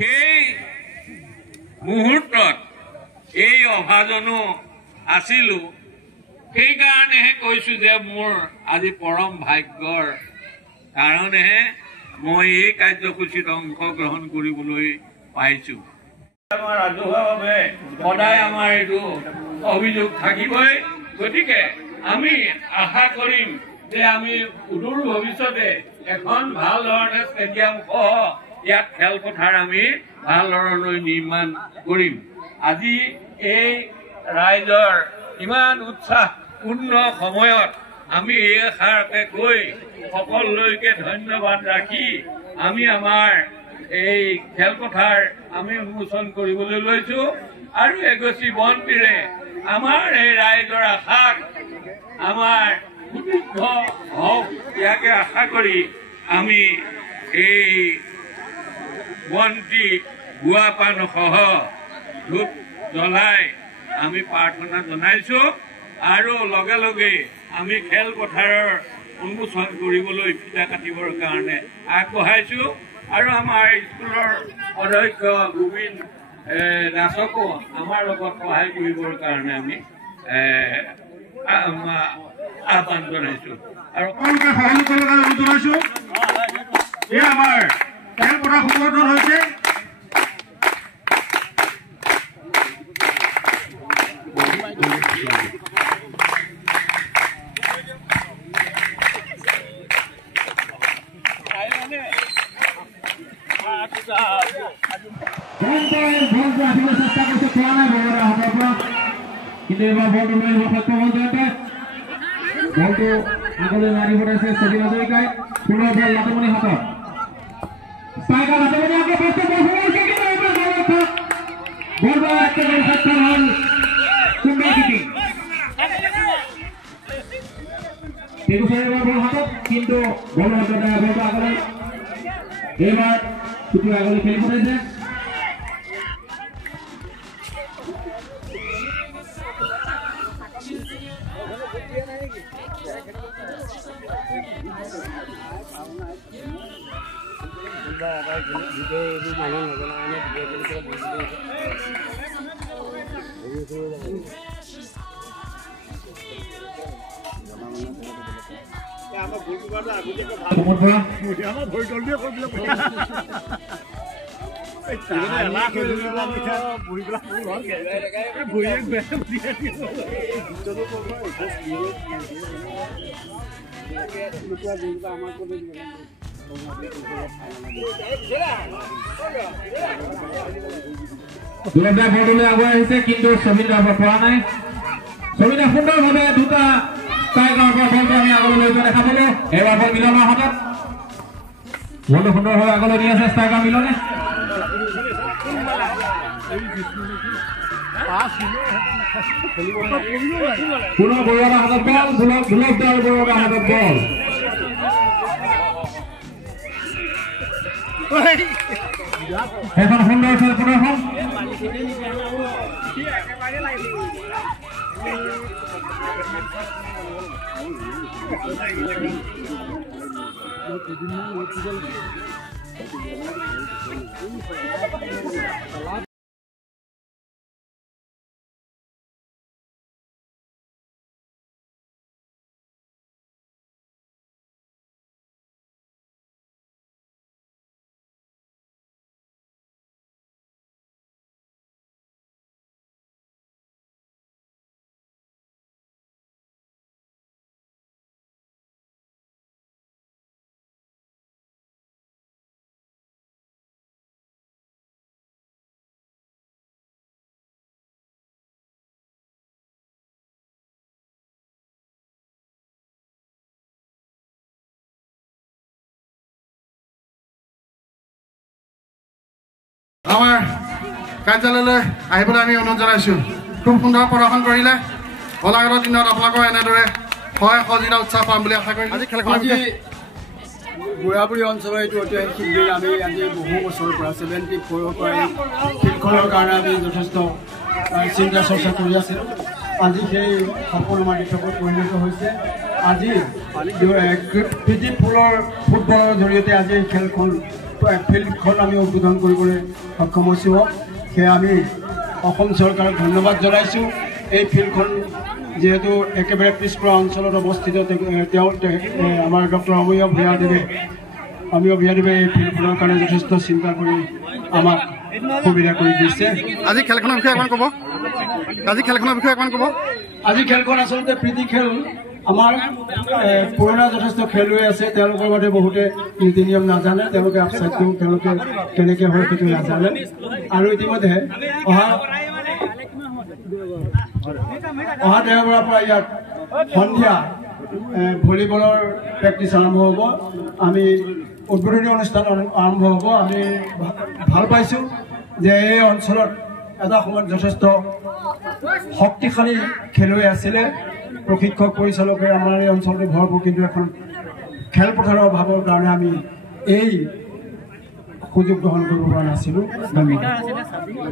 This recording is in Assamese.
সেই মুহূৰ্তত এই অভাজনো আছিলোঁ সেইকাৰণেহে কৈছোঁ যে মোৰ আজি পৰম ভাগ্যৰ কাৰণেহে মই এই কাৰ্যসূচীত অংশগ্ৰহণ কৰিবলৈ পাইছোঁ আমাৰ ৰাজহুৱাভাৱে সদায় আমাৰ এইটো অভিযোগ থাকিবই গতিকে আমি আশা কৰিম যে আমি সুদূৰ ভৱিষ্যতে এখন ভাল ধৰণে ষ্টেডিয়াম সহ ইয়াত খেলপথাৰ আমি ভাল ধৰণলৈ নিৰ্মাণ কৰিম আজি এই ৰাইজৰ ইমান উৎসাহপূৰ্ণ সময়ত আমি এষাৰকে কৈ সকলোলৈকে ধন্যবাদ ৰাখি আমি আমাৰ এই খেলপথাৰ আমি উন্মোচন কৰিবলৈ লৈছোঁ আৰু এগছি বন্তিৰে আমাৰ এই ৰাইজৰ আশাক আমাৰ সুদীৰ্ঘ হওক ইয়াকে আশা কৰি আমি এই বন্তি গুৱা পাণ সহ ধূপ জ্বলাই আমি প্ৰাৰ্থনা জনাইছোঁ আৰু লগে লগে আমি খেলপথাৰৰ উন্মোচন কৰিবলৈ ফিতা কাটিবৰ কাৰণে আগবঢ়াইছোঁ আৰু আমাৰ স্কুলৰ অধ্যক্ষ গোবিন্দ দাসকো আমাৰ লগত সহায় কৰিবৰ কাৰণে আমি আহ্বান জনাইছোঁ আৰু সকলোকে সহযোগ কৰাৰ কাৰণে জনাইছোঁ এই আমাৰ খেলপথাৰ সংগঠন হৈছে কিন্তু এবাৰ বলটো লৈ সক্ষম হৈছে বলটো আগলৈ মাৰি পঠাইছে সজীৱ হাজৰিকাই পুনৰ বল লাটমণি হাতত স্পাইকাৰ লাটমণি আকৌ বস্তু বল একেবাৰে সক্ষম হ'ল কুম্বাই কিটিং বল হাতত কিন্তু বল হাতত বলটো আগলৈ এইবাৰ ছুটি আগলৈ খেলি পঠাইছে আগুৱাই আহিছে কিন্তু ছবিতা পৰা নাই ছবিতা সুন্দৰভাৱে দুটা টাইগাৰৰ পৰা বলটো আমি আগলৈ লৈ যোৱা দেখা পালো এবাৰ বল মিলনৰ হাতত বলটো সুন্দৰভাৱে আগলৈ নি আছে টাইগাৰ মিলনে পুনৰ বৰুৱাৰ হাতত বল দুলভ দল বৰুৱাৰ হাতত বল এখন সুন্দৰ খেল প্ৰদৰ্শন আমাৰ কাৰ্যালয়লৈ আহিবলৈ আমি অনুৰোধ জনাইছোঁ খুব সুন্দৰ প্ৰদৰ্শন কৰিলে অনাগত দিনত আপোনালোকৰ এনেদৰে সহায় সহযোগিতা উৎসাহ পাম বুলি আশা কৰিম আজি খেলখন বুঢ়াবুঢ়ী অঞ্চলৰ এইটো ঐতিহাসিক দিন আমি আজি বহু বছৰৰ পৰা 74ৰ পৰা এই ফিল্ডখনৰ কাৰণে আমি যথেষ্ট চিন্তা চৰ্চা কৰি আছিলোঁ আজি সেই সপোন আমাৰ দিশত পৰিণত হৈছে আজি প্ৰীতি ফুলৰ ফুটবলৰ জৰিয়তে আজি খেলখন ফিল্ডখন আমি উদ্বোধন কৰিবলৈ সক্ষম হৈছোঁ। সেয়া আমি অসম চৰকাৰক ধন্যবাদ জনাইছোঁ। এই ফিল্ডখন যিহেতু একেবাৰে পিছপৰা অঞ্চলত অৱস্থিত, আমাৰ ডক্টৰ অমিয় ভূঞাদেৱে এই ফিল্ডখনৰ কাৰণে যথেষ্ট চিন্তা কৰি আমাক সুবিধা কৰি দিছে। আজি খেলখনৰ বিষয়ে অকণমান ক'ব। আজি খেলখন আচলতে প্ৰীতি খেল। আমাৰ পুৰণা যথেষ্ট খেলুৱৈ আছে, তেওঁলোকৰ বাবে বহুতে নীতি নিয়ম নাজানে, তেওঁলোকে আপচাইডটো তেওঁলোকে কেনেকৈ হয় সেইটো নাজানে। আৰু ইতিমধ্যে অহা দেওবাৰৰ পৰা ইয়াত সন্ধিয়া ভলীবলৰ প্ৰেক্টিচ আৰম্ভ হ'ব। আমি উদ্বোধনী অনুষ্ঠান আৰম্ভ হ'ব। আমি ভাল পাইছোঁ যে এই অঞ্চলত এটা সময়ত যথেষ্ট শক্তিশালী খেলুৱৈ আছিলে, প্ৰশিক্ষক পৰিচালকে আমাৰ এই অঞ্চলটো ভৰপূৰ, কিন্তু এখন খেলপথাৰৰ অভাৱৰ কাৰণে আমি এই সুযোগ গ্ৰহণ কৰিব পৰা নাছিলোঁ। ধন্যবাদ।